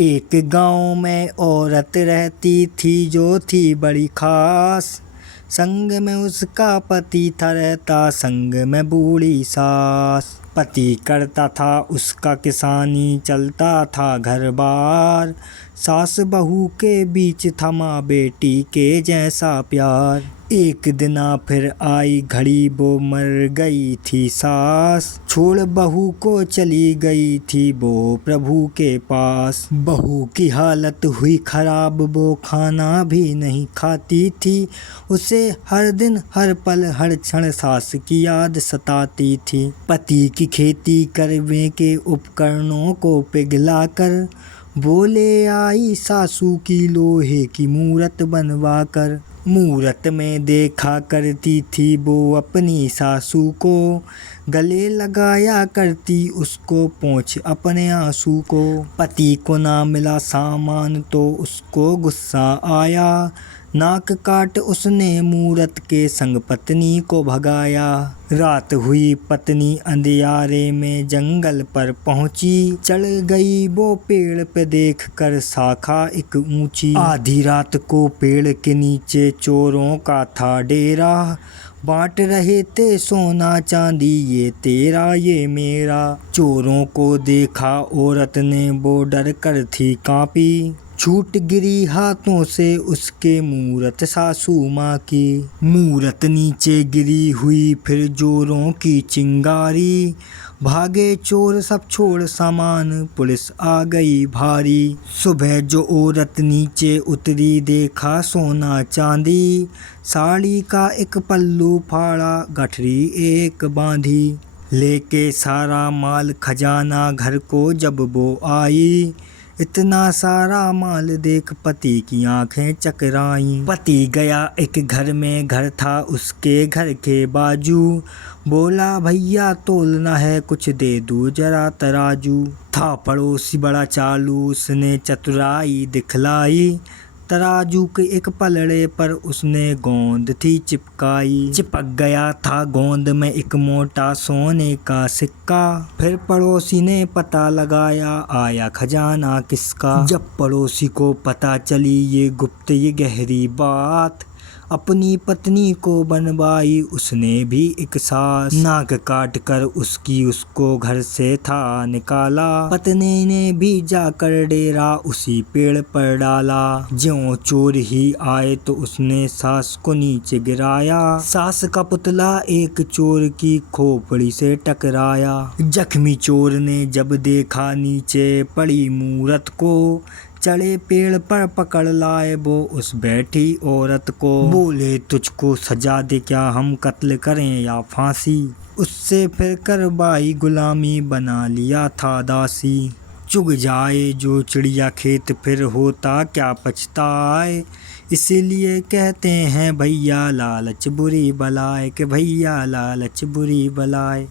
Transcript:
एक गांव में औरत रहती थी जो थी बड़ी खास। संग में उसका पति था, रहता संग में बूढ़ी सास। पति करता था उसका किसानी, चलता था घर बार। सास बहू के बीच था माँ बेटी के जैसा प्यार। एक दिना फिर आई घड़ी, वो मर गई थी सास। छोड़ बहू को चली गई थी वो प्रभु के पास। बहू की हालत हुई खराब, वो खाना भी नहीं खाती थी। उसे हर दिन हर पल हर क्षण सास की याद सताती थी। पति की खेती करने के उपकरणों को पिघलाकर वो ले आई सासू की लोहे की मूरत बनवा कर। मूरत में देखा करती थी वो अपनी सासू को, गले लगाया करती उसको पोंछ अपने आंसू को। पति को ना मिला सामान तो उसको गुस्सा आया, नाक काट उसने मूरत के संग पत्नी को भगाया। रात हुई पत्नी अंधियारे में जंगल पर पहुंची, चढ़ गई वो पेड़ पे देख कर शाखा एक ऊंची। आधी रात को पेड़ के नीचे चोरों का था डेरा, बांट रहे थे सोना चांदी, ये तेरा ये मेरा। चोरों को देखा औरत ने, वो डर कर थी कांपी। छूट गिरी हाथों से उसके मूरत सासू माँ की। मूरत नीचे गिरी हुई फिर जोरों की चिंगारी। भागे चोर सब छोड़ सामान, पुलिस आ गई भारी। सुबह जो औरत नीचे उतरी देखा सोना चांदी, साड़ी का एक पल्लू फाड़ा गठरी एक बांधी। लेके सारा माल खजाना घर को जब वो आई, इतना सारा माल देख पति की आंखें चकराईं। पति गया एक घर में, घर था उसके घर के बाजू। बोला भैया तोलना है, कुछ दे दूं जरा तराजू। था पड़ोसी बड़ा चालू, उसने चतुराई दिखलाई। तराजू के एक पलड़े पर उसने गोंद थी चिपकाई। चिपक गया था गोंद में एक मोटा सोने का सिक्का। फिर पड़ोसी ने पता लगाया, आया खजाना किसका। जब पड़ोसी को पता चली ये गुप्त ये गहरी बात, अपनी पत्नी को बनवाई उसने भी एक सास। नाक काट कर उसको घर से था निकाला, पत्नी ने भी जाकर डेरा उसी पेड़ पर डाला। ज्यों चोर ही आए तो उसने सास को नीचे गिराया। सास का पुतला एक चोर की खोपड़ी से टकराया। जख्मी चोर ने जब देखा नीचे पड़ी मूरत को, चढ़े पेड़ पर पकड़ लाए वो उस बैठी औरत को। बोले तुझको सजा दे क्या, हम कत्ल करें या फांसी। उससे फिर करवाई गुलामी, बना लिया था दासी। चुग जाए जो चिड़िया खेत, फिर होता क्या पछताए। इसीलिए कहते हैं भैया लालच बुरी बलाए, कि भैया लालच बुरी बलाए।